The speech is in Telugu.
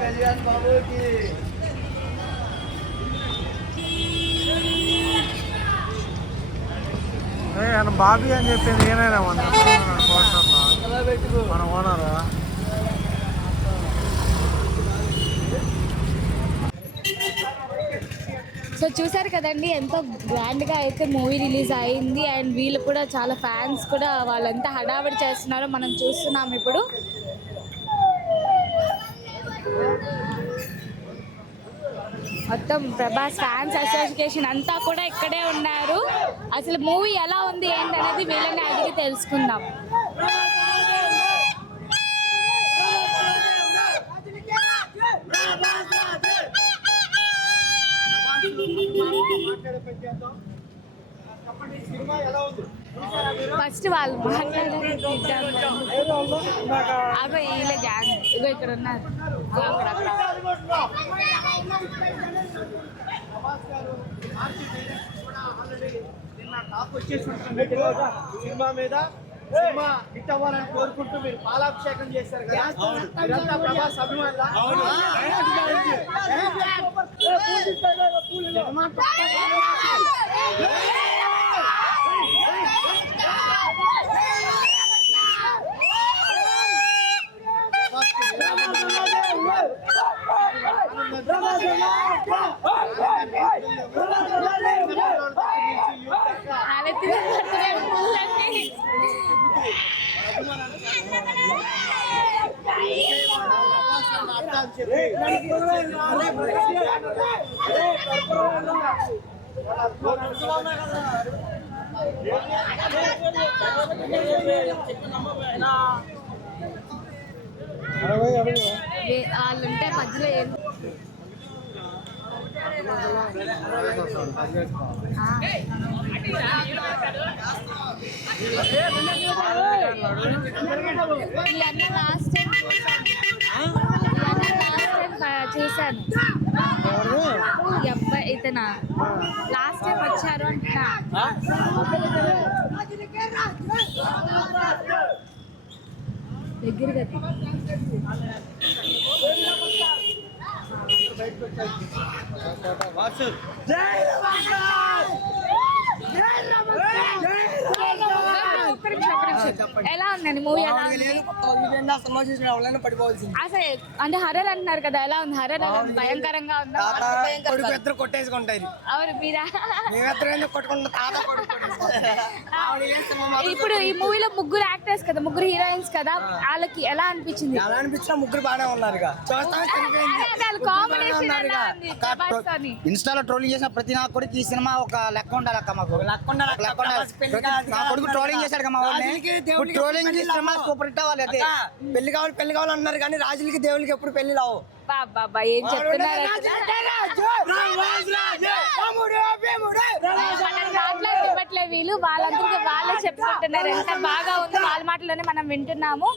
కళ్యాణ్ బాబుకి ఆయన బాబీ అని చెప్పింది ఏనైనా మన మన ఓనరా. సో చూసారు కదండి ఎంతో గ్రాండ్గా అయితే మూవీ రిలీజ్ అయింది. అండ్ వీళ్ళు కూడా చాలా ఫ్యాన్స్ కూడా వాళ్ళంతా హడావిడి చేస్తున్నారో మనం చూస్తున్నాం ఇప్పుడు. మొత్తం ప్రభాస్ ఫ్యాన్స్ అసోసియేషన్ అంతా కూడా ఇక్కడే ఉన్నారు. అసలు మూవీ ఎలా ఉంది ఏంటనేది వీళ్ళని అడిగి తెలుసుకుందాం. ఫస్ట్ వాళ్ళు మాట్లాడారు. అగో వీళ్ళ గ్యాంగ్ ఇగో ఇక్కడ ఉన్నారు. సినిమా మీద సినిమా హిట్ అవ్వాలని కోరుకుంటూ మీరు పాలాభిషేకం చేశారు కదా, మీరంతా ప్రభాస్ అభిమానులా? వాళ్ళుంటే మధ్యలో లాస్ట్ టైం చూశాను. అబ్బాయి ఇతనా లాస్ట్ టైం వచ్చారు అంటున్నా. దగ్గరగా ఎలా ఉందండి మూవీ? అసలు అంటే హర్రర్ అంటున్నారు కదా, ఎలా ఉంది? హర్రర్ భయంకరంగా ఉందా? కొట్టేసుకుంటాయి. అవును మీరా? ఇప్పుడు ఈ మూవీలో ముగ్గురు యాక్టర్స్ కదా, ముగ్గురు హీరోయిన్స్ కదా, వాళ్ళకి ఎలా అనిపించింది? ఎలా అనిపించినా ముగ్గురు బాగానే ఉన్నారు. ఇన్స్టాలో ట్రోలింగ్ చేసిన ప్రతి నా కొడుకు ఈ సినిమా ఒక లెక్క ఉండాలక్క. మాకు నా కొడుకు ట్రోలింగ్ చేశాడు కదా, మా వాళ్ళని ట్రోలింగ్ సినిమా సూపర్ హిట్ అవ్వాలి. అదే పెళ్లి కావాలి అన్నారు కానీ రాజులకి దేవులకి ఎప్పుడు పెళ్లి రావు. బాబా ఏం చెప్తున్నారు? వీళ్ళు వాళ్ళందరికీ వాళ్ళే చెప్పుకుంటున్నారు ఎంత బాగా ఉంది. వాళ్ళ మాటలోనే మనం వింటున్నాము.